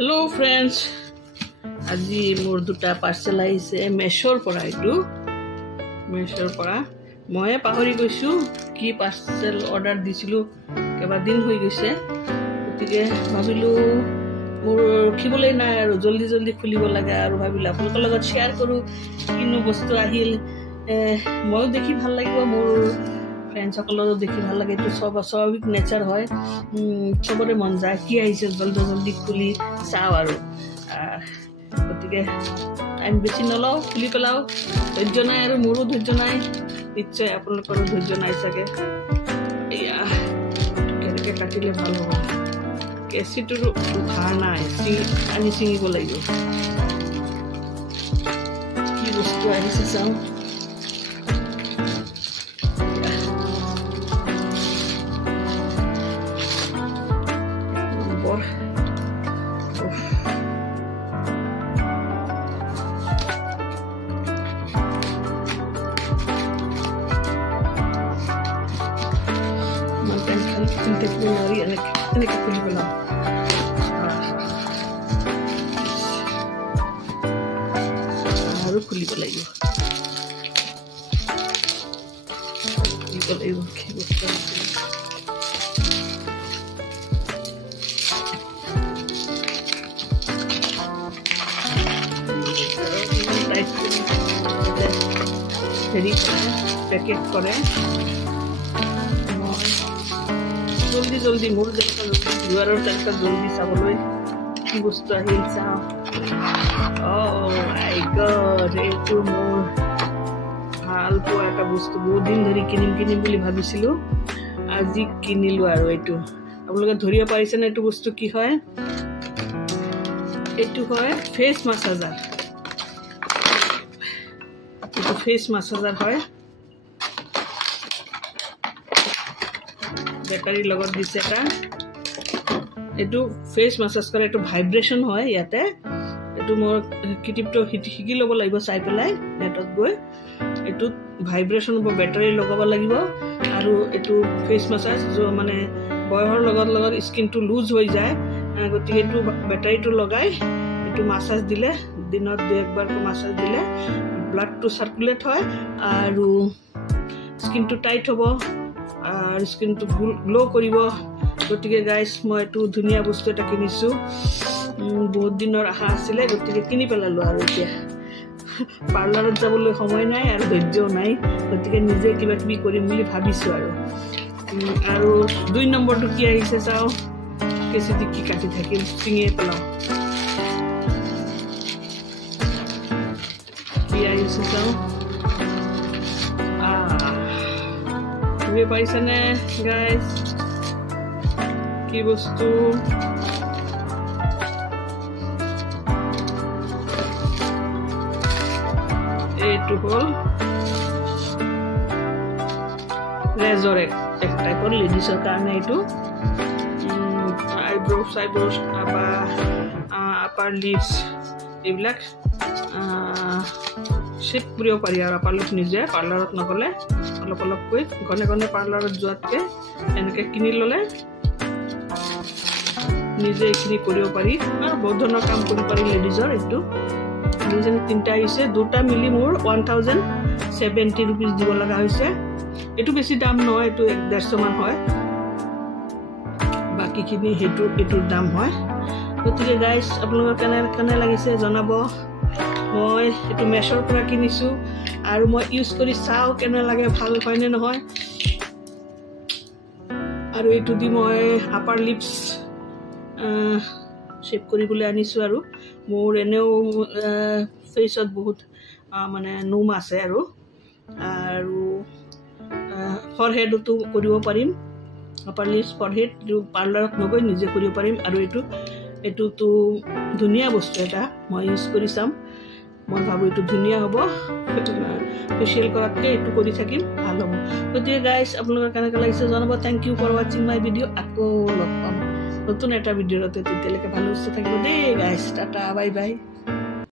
Hello friends, আজি মোৰ দুটা পাৰ্সেল আহিছে মেশৰ পৰা মই পাহৰি গৈছো কি পাৰ্সেল অৰ্ডাৰ দিছিলো কেবা দিন হৈ গৈছে গতিকে ভাবিলো মোৰ ৰখিবলৈ নাই আৰু জলদি খুলিব লাগে আৰু ভাবিলো আপোনালোকৰ লগত শেয়াৰ কৰো কিনো বস্তু আহিল মই দেখি ভাল লাগিব মোৰ ফ্ৰেন্ডছ সকলৰো দেখি ভাল লাগে তো স্বাভাৱিক নেচাৰ হয় চবৰে মন যায় কি আহিছে জলদি খুলি চাও আৰু গতিকে টাইম বেছি নলও খুলি পেলাও ধৈৰ্য নাই আৰু মোৰো ধৈৰ্য নাই নিশ্চয় আপোনালোকৰো ধৈৰ্য নাই চাগে এয়া কেনেকৈ কাটিলে ভাল হ'ব কেঁচিটোৰ ভাল নাই আনি ছিঙিব লাগিব কি বস্তু আহিছে চাওঁ Ini kulit belang. Harus kulit belang itu. Kulit belang itu. Jadi paket Korea. জলদি মোৰ দুৱাৰৰ টাইমত জলদি চাবলৈ কি বস্তু আহিল চাওঁ মাই গড এইটো মোৰ ভাল পোৱা এটা বস্তু বহুত দিন ধৰি কিনিম বুলি ভাবিছিলো আজি কিনিলো আৰু এইটো আপোনালোকে ধৰিব পাৰিছে না এইটো বস্তু কি হয় এইটো হয় ফেস মাসাজাৰ এইটো ফেস মাসাজাৰ হয় বেটাৰি লগত দিছে এটা এটো ফেস মাসাজ কৰে এটো ভাইব্ৰেশন হয় ইয়াতে এটো মোৰ কিটিপটো হিকি লব লাগিব চাই পেলাই নেটত গৈ এটো ভাইব্ৰেশন হ'ব বেটাৰি লগাব লাগিব আৰু এটো ফেস মাসাজ যে মানে বয়হৰ লগত স্কিনটো লুজ হৈ যায় গতিকে এটো বেটাৰিটো লগাই এটো মাসাজ দিলে দিনত দুই একবাৰ মাসাজ দিলে ব্লাডটো সাৰ্কুলেট হয় আৰু স্কিনটো টাইট হ'ব আৰ স্কিন তো গ্লো কৰিব গতিকে গাইস মই তো ধুনিয়া বস্তু এটা কিনিছো বহুত দিনৰ আশা আছিল গতিকে কিনি পেলালো আৰু এতিয়া পাৰ্লাৰত যাবলৈ সময় নাই আৰু ধৈৰ্যও নাই গতিকে নিজে কিবা কিবি কৰিম বুলি ভাবিছো আৰু দুই নম্বৰটো কি আহিছে চাও কেঁচিটো কি কাটি থাকিল চিঙিয়ে পেলাও কি আহিছে চাও We paisa ne guys ki bostu etu hol razor ek type or ladies er karone etu eyebrows upper lips ebilak shape কৰিব পাৰি আৰু পাৰ্লাৰত নিজে পাৰ্লাৰত নগলে অলপ কৈ গনে পাৰ্লাৰত যোৱাতকে এনেকে কিনি ললে নিজে কিনি কৰিব পাৰি আৰু বহুত ধৰণৰ কাম কৰিব পাৰি লেডিজৰ এটো নিজে তিনটা আহিছে দুটা মিলি মোৰ 1070 रुपीस দিব লগা হৈছে এটো বেছি দাম নহয় এটো 150 মান হয় বাকি কিনি এটোৰ দাম হয় গতিকে গাইস আপোনালোকৰ কেনে লাগিছে জনাব মই এটো মেশৰ পৰা কিনিছো আৰু মই ইউজ কৰি চাও কেনে লাগে ভাল হয় নে নহয় আৰু এটো দি মই আপাৰ লিপস শেপ কৰিবলৈ আনিছো আৰু মোৰ এনেও ফেসত বহুত মানে নোম আছে আৰু ফৰহেডটো কৰিব পাৰিম আপাৰ লিপস ফৰহেড পাৰ্লাৰত নগৈ নিজে কৰিব পাৰিম আৰু এটো তো ধুনিয়া বস্তু এটা মই ইউজ কৰি চাম মই ভাবো এটো ধুনিয়া হ'ব ফেশিয়াল কৰাতকে এটো কৰি থাকিম ভাল হ'ব গতিকে গাইস আপোনালোকৰ কেনেকৈ লাগিছে জনাব thank you for watching my video আকৌ লগ পাম নতুন এটা ভিডিওতে তেতিয়ালৈকে ভালো সুস্থ থাকিব দেই গাইস টাটা বাই বাই